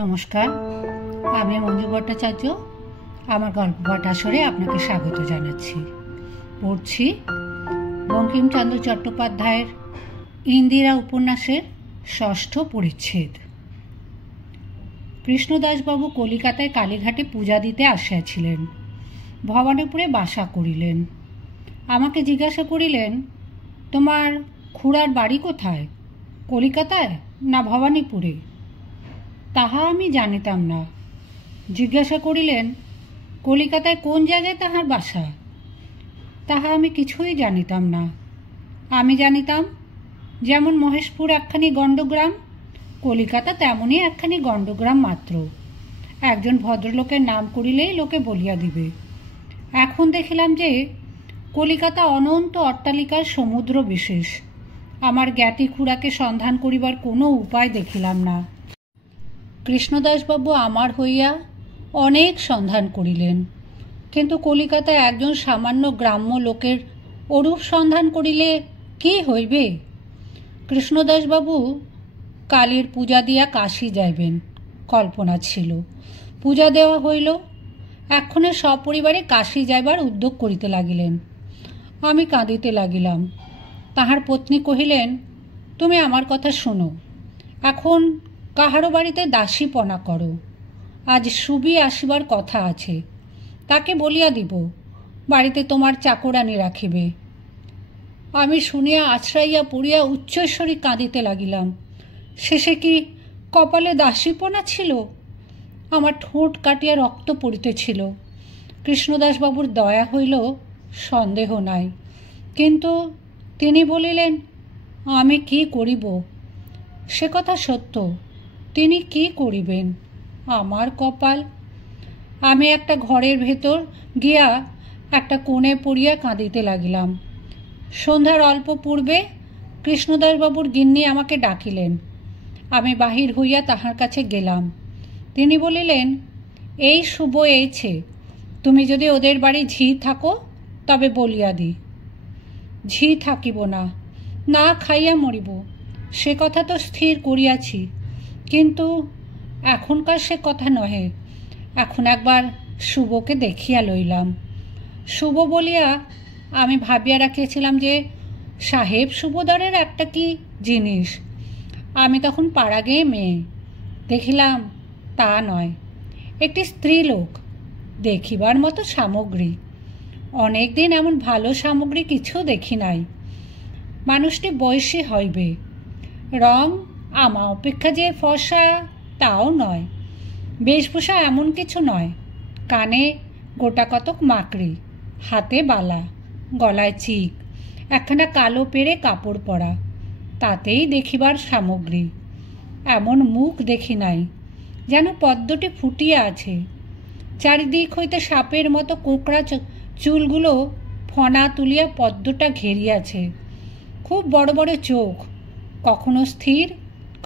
নমস্কার, আমি মঞ্জু ভট্টাচার্য। আমার গল্প পাঠ আসরে আপনাকে স্বাগত জানাচ্ছি। পড়ছি বঙ্কিমচন্দ্র চট্টোপাধ্যায়ের ইন্দিরা উপন্যাসের ৬ষ্ঠ পরিচ্ছেদ। কৃষ্ণদাসবাবু কলিকাতায় কালীঘাটে পূজা দিতে আসিয়াছিলেন। ভবানীপুরে বাসা করিলেন। আমাকে জিজ্ঞাসা করিলেন, তোমার খুড়ার বাড়ি কোথায়, কলিকাতায় না ভবানীপুরে? তাহা আমি জানিতাম না। জিজ্ঞাসা করিলেন, কলিকাতায় কোন জায়গায় তাহার বাসা? তাহা আমি কিছুই জানিতাম না। আমি জানিতাম যেমন মহেশপুর একখানি গণ্ডগ্রাম, কলিকাতা তেমনই একখানি গণ্ডগ্রাম মাত্র। একজন ভদ্রলোকের নাম করিলেই লোকে বলিয়া দিবে। এখন দেখিলাম যে কলিকাতা অনন্ত অট্টালিকার সমুদ্র বিশেষ। আমার জ্ঞাতি খুড়াকে সন্ধান করিবার কোনো উপায় দেখিলাম না। কৃষ্ণদাসবাবু আমার হইয়া অনেক সন্ধান করিলেন, কিন্তু কলিকাতায় একজন সামান্য গ্রাম্য লোকের ওরূপ সন্ধান করিলে কি হইবে? কৃষ্ণদাসবাবু কালীর পূজা দিয়া কাশী যাইবেন কল্পনা ছিল। পূজা দেওয়া হইল, এক্ষণে সপরিবারে কাশী যাইবার উদ্যোগ করিতে লাগিলেন। আমি কাঁদিতে লাগিলাম। তাহার পত্নী কহিলেন, তুমি আমার কথা শোনো, এখন কাহারো বাড়িতে দাসীপনা করো। আজ সুবি আসিবার কথা আছে, তাকে বলিয়া দিব বাড়িতে তোমার চাকরানি রাখিবে। আমি শুনিয়া আছড়াইয়া পড়িয়া উচ্চস্বরে কাঁদিতে লাগিলাম। শেষে কি কপালে দাসীপনা ছিল? আমার ঠোঁট কাটিয়া রক্ত পড়িতেছিল। কৃষ্ণদাসবাবুর দয়া হইল, সন্দেহ নাই, কিন্তু তিনি বলিলেন, আমি কি করিব? সে কথা সত্য, তিনি কি করিবেন? আমার কপাল। আমি একটা ঘরের ভেতর গিয়া একটা কোণে পড়িয়া কাঁদিতে লাগিলাম। সন্ধ্যার অল্প পূর্বে কৃষ্ণদাসবাবুর গিন্নি আমাকে ডাকিলেন। আমি বাহির হইয়া তাহার কাছে গেলাম। তিনি বলিলেন, এই শুভ এইছে, তুমি যদি ওদের বাড়ি ঝি থাকো তবে বলিয়া দি। ঝি থাকিব না, না খাইয়া মরিব, সে কথা তো স্থির করিয়াছি, কিন্তু এখনকার সে কথা নহে। এখন একবার শুভকে দেখিয়া লইলাম। শুভ বলিয়া আমি ভাবিয়া রাখিয়াছিলাম যে সাহেব সুবোদরের একটা কি জিনিস। আমি তখন পাড়াগে মেয়ে, দেখিলাম তা নয়, একটি স্ত্রীলোক, দেখিবার মতো সামগ্রী। অনেক দিন এমন ভালো সামগ্রী কিছু দেখি নাই। মানুষটি বয়সী হইবে, রং আমা অপেক্ষা যে ফর্সা তাও নয়, বেশভূষা এমন কিছু নয়। কানে গোটা কতক মাকড়ি, হাতে বালা, গলায় চিক, একখানা কালো পেরে কাপড় পরা, তাতেই দেখিবার সামগ্রী। এমন মুখ দেখি নাই, যেন পদ্মটি ফুটিয়া আছে। চারিদিক হইতে সাপের মতো কোঁকড়া চুলগুলো ফনা তুলিয়া পদ্মটা ঘেরিয়াছে। খুব বড় বড় চোখ, কখনো স্থির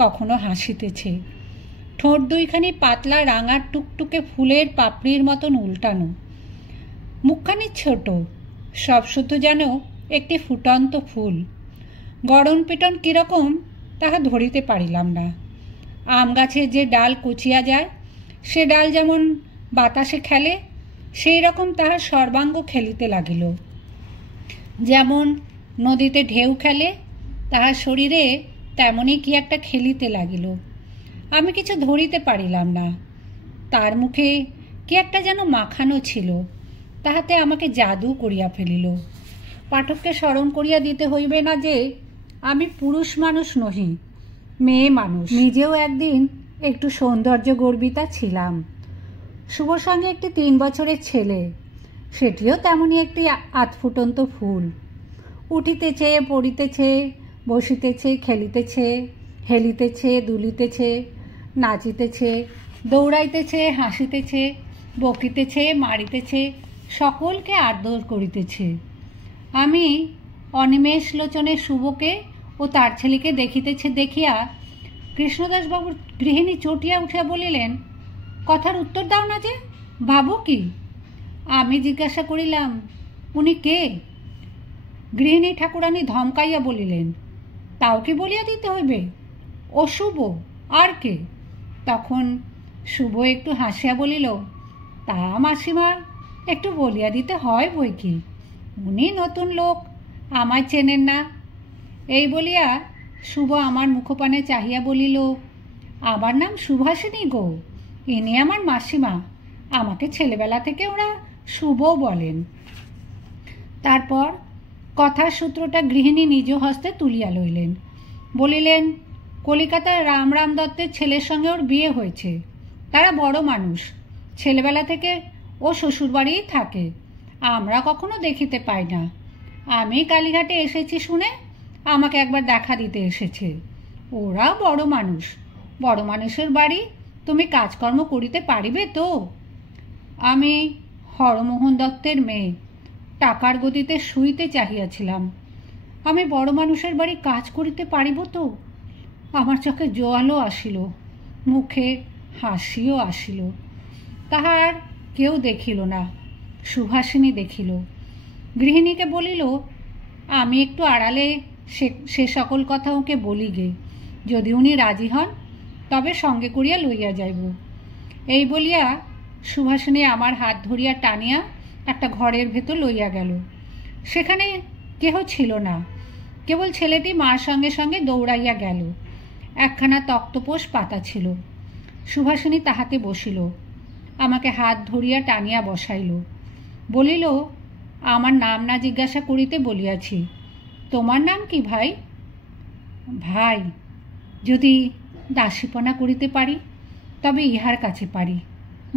কখনো হাসিতেছে। ঠোঁট দুইখানি পাতলা রাঙা টুকটুকে ফুলের পাপড়ির মতন উল্টানো। মুখখানি ছোট, সব শুধু যেন একটি ফুটন্ত ফুল। গড়ন পিটন কীরকম তাহা ধরিতে পারিলাম না। আম গাছের যে ডাল কুচিয়া যায়, সে ডাল যেমন বাতাসে খেলে, সেই রকম তাহার সর্বাঙ্গ খেলিতে লাগিল। যেমন নদীতে ঢেউ খেলে, তাহার শরীরে তেমনই কি একটা খেলিতে লাগিল। আমি কিছু ধরিতে পারিলাম না। তার মুখে কি একটা যেন মাখানো ছিল, তাহাতে আমাকে জাদু করিয়া ফেলিল। পাঠককে স্মরণ করিয়া দিতে হইবে না যে আমি পুরুষ মানুষ নহি, মেয়ে মানুষ। নিজেও একদিন একটু সৌন্দর্য গর্বিতা ছিলাম। শুভর সঙ্গে একটি 3 বছরের ছেলে, সেটিও তেমনই একটি আধফুটন্ত ফুল। উঠিতেছে, পড়িতেছে, বসিতেছে, খেলিতেছে, হেলিতেছে, দুলিতেছে, নাচিতেছে, দৌড়াইতেছে, হাসিতেছে, বকিতেছে, মারিতেছে, সকলকে আদর করিতেছে। আমি অনিমেষ লোচনে শুভকে ও তার ছেলেকে দেখিতেছে দেখিয়া কৃষ্ণদাসবাবুর গৃহিণী চটিয়া উঠিয়া বলিলেন, কথার উত্তর দাও না যে, ভাবো কি? আমি জিজ্ঞাসা করিলাম, উনি কে? গৃহিণী ঠাকুরানী ধমকাইয়া বলিলেন, তাও কি বলিয়া দিতে হইবে? অশুভ, আর কে? তখন শুভ একটু হাসিয়া বলিল, তা মাসিমা, একটু বলিয়া দিতে হয় বই কি, উনি নতুন লোক, আমায় চেনেন না। এই বলিয়া শুভ আমার মুখপানে চাহিয়া বলিল, আমার নাম সুভাষিনী গো, ইনি আমার মাসিমা, আমাকে ছেলেবেলা থেকে ওরা শুভও বলেন। তারপর কথার সূত্রটা গৃহিণী নিজ হস্তে তুলিয়া লইলেন। বলিলেন, কলিকাতার রাম দত্তের ছেলের সঙ্গে ওর বিয়ে হয়েছে, তারা বড় মানুষ, ছেলেবেলা থেকে ও শ্বশুরবাড়িই থাকে, আমরা কখনো দেখিতে পাই না। আমি কালীঘাটে এসেছি শুনে আমাকে একবার দেখা দিতে এসেছে। ওরা বড় মানুষ, বড় মানুষের বাড়ি তুমি কাজকর্ম করিতে পারিবে তো? আমি হরমোহন দত্তের মেয়ে, টাকার গতিতে শুইতে চাহিয়াছিলাম। আমি বড় মানুষের বাড়ি কাজ করিতে পারিব তো? আমার চোখে জলও আসিল, মুখে হাসিও আসিল। তাহার কেউ দেখিল না, সুভাষিনী দেখিল। গৃহিণীকে বলিল, আমি একটু আড়ালে সে সকল কথা ওকে বলি গে, যদি উনি রাজি হন তবে সঙ্গে করিয়া লইয়া যাইব। এই বলিয়া সুভাষিনী আমার হাত ধরিয়া টানিয়া একটা ঘরের ভেতর লইয়া গেল। সেখানে কেহ ছিল না, কেবল ছেলেটি মার সঙ্গে সঙ্গে দৌড়াইয়া গেল। একখানা তক্তপোষ পাতা ছিল, সুভাষিনী তাহাতে বসিল, আমাকে হাত ধরিয়া টানিয়া বসাইল। বলিল, আমার নাম না জিজ্ঞাসা করিতে বলিয়াছি, তোমার নাম কি ভাই? ভাই, যদি দাসীপনা করিতে পারি তবে ইহার কাছে পারি।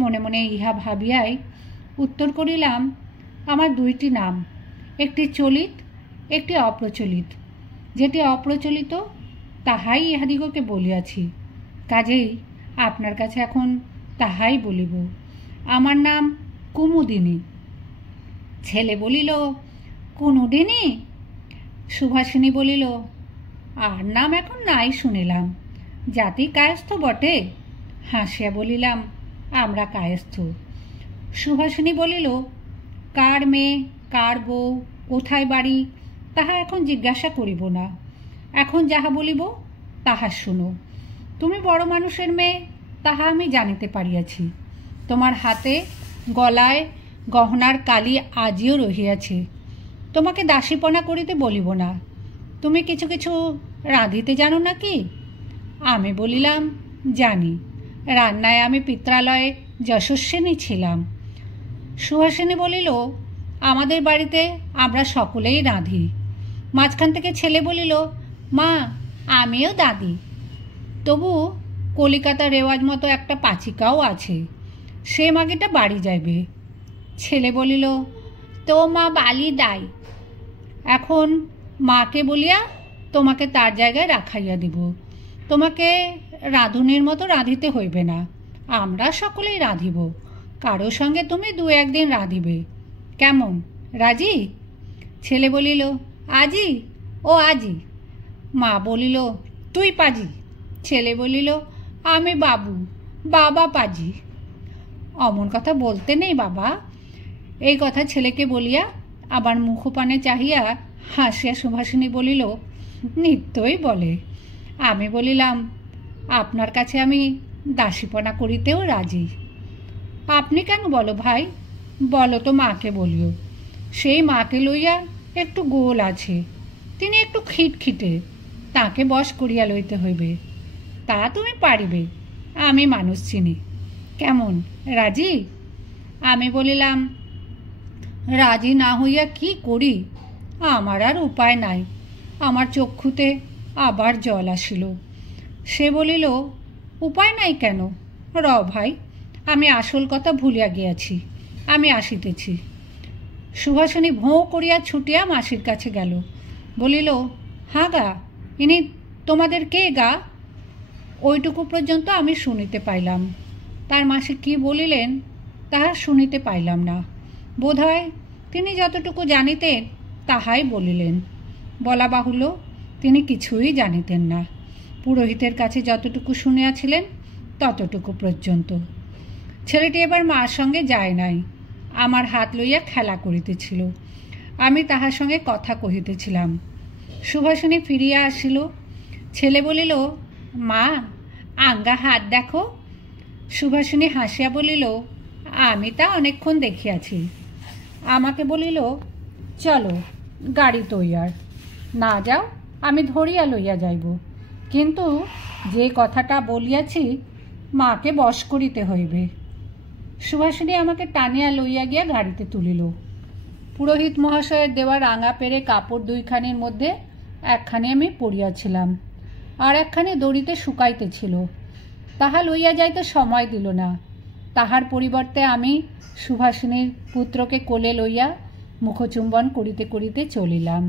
মনে মনে ইহা ভাবিয়াই উত্তর করিলাম, আমার দুইটি নাম, একটি চলিত, একটি অপ্রচলিত। যেটি অপ্রচলিত তাহাই ইহাদিগকে বলিয়াছি, কাজেই আপনার কাছে এখন তাহাই বলিব। আমার নাম কুমুদিনী। ছেলে বলিল, কুনুদিনী? সুভাষিনী বলিল, আর নাম এখন নাই শুনিলাম, জাতি কায়স্থ বটে। হাসিয়া বলিলাম, আমরা কায়স্থ। সুভাষিনী বলিল, কার মেয়ে, কার বউ, কোথায় বাড়ি তাহা এখন জিজ্ঞাসা করিব না, এখন যাহা বলিব তাহা শুনো। তুমি বড় মানুষের মেয়ে তাহা আমি জানিতে পারিয়াছি, তোমার হাতে গলায় গহনার কালি আজিও রহিয়াছে। তোমাকে দাসীপনা করিতে বলিব না। তুমি কিছু কিছু রাঁধিতে জানো নাকি? আমি বলিলাম, জানি, রান্নায় আমি পিত্রালয়ে যশস্বিনী ছিলাম। সুহাসিনী বলিল, আমাদের বাড়িতে আমরা সকলেই রাঁধি। মাঝখান থেকে ছেলে বলিল, মা, আমিও দাদি। তবু কলিকাতা রেওয়াজ মতো একটা পাচিকাও আছে, সে মাগিটা বাড়ি যাইবে। ছেলে বলিল, তো মা বালি দাই। এখন মাকে বলিয়া তোমাকে তার জায়গায় রাখাইয়া দিব। তোমাকে রাঁধুনির মতো রাঁধিতে হইবে না, আমরা সকলেই রাঁধিব। কারো সঙ্গে তুমি 2-1 দিন রাঁধিবে, কেমন, রাজি? ছেলে বলিল, আজি, ও আজি। মা বলিল, তুই পাজি। ছেলে বলিল, আমি বাবু, বাবা পাজি। অমন কথা বলতে নেই বাবা। এই কথা ছেলেকে বলিয়া আবার মুখপানে চাহিয়া হাসিয়া সুভাষিনী বলিল, নিত্যই বলে। আমি বলিলাম, আপনার কাছে আমি দাসীপনা করিতেও রাজি। আপনি কেন বলো ভাই, বলো তো মাকে বলিও। সেই মাকে লইয়া একটু গোল আছে, তিনি একটু খিটখিটে, তাকে বশ করিয়া লইতে হইবে। তা তুমি পারিবে, আমি মানুষ চিনি। কেমন, রাজি? আমি বলিলাম, রাজি না হইয়া কি করি, আমার আর উপায় নাই। আমার চক্ষুতে আবার জল আসিল। সে বলিল, উপায় নাই কেন? র ভাই, আমি আসল কথা ভুলিয়া গিয়াছি, আমি আসিতেছি। সুভাষিনী ভোঁ করিয়া ছুটিয়া মাসির কাছে গেল। বলিল, হা গা, ইনি তোমাদের কে গা? ওইটুকু পর্যন্ত আমি শুনিতে পাইলাম। তার মাসি কি বলিলেন তাহা শুনিতে পাইলাম না। বোধ হয় তিনি যতটুকু জানিতেন তাহাই বলিলেন। বলা বাহুল্য, তিনি কিছুই জানিতেন না। পুরোহিতের কাছে যতটুকু শুনিয়াছিলেন ততটুকু পর্যন্ত। ছেলেটি এবার মার সঙ্গে যায় নাই, আমার হাত লইয়া খেলা করিতেছিল। আমি তাহার সঙ্গে কথা কহিতেছিলাম। সুভাষিনী ফিরিয়া আসিল। ছেলে বলিল, মা, আঙ্গা হাত দেখো। সুভাষিনী হাসিয়া বলিল, আমি তা অনেকক্ষণ দেখিয়াছি। আমাকে বলিল, চলো গাড়ি তৈয়ার, না যাও আমি ধরিয়া লইয়া যাইব, কিন্তু যে কথাটা বলিয়াছি মাকে বশ করিতে হইবে। সুভাষিনী আমাকে টানিয়া লইয়া গিয়া গাড়িতে তুলিল। পুরোহিত মহাশয়ের দেওয়া রাঙা পেরে কাপড় দুইখানির মধ্যে একখানি আমি পরিয়াছিলাম, আর একখানি দড়িতে শুকাইতেছিল। তাহা লইয়া যাইতে সময় দিল না। তাহার পরিবর্তে আমি সুভাষিনীর পুত্রকে কোলে লইয়া মুখচুম্বন করিতে করিতে চলিলাম।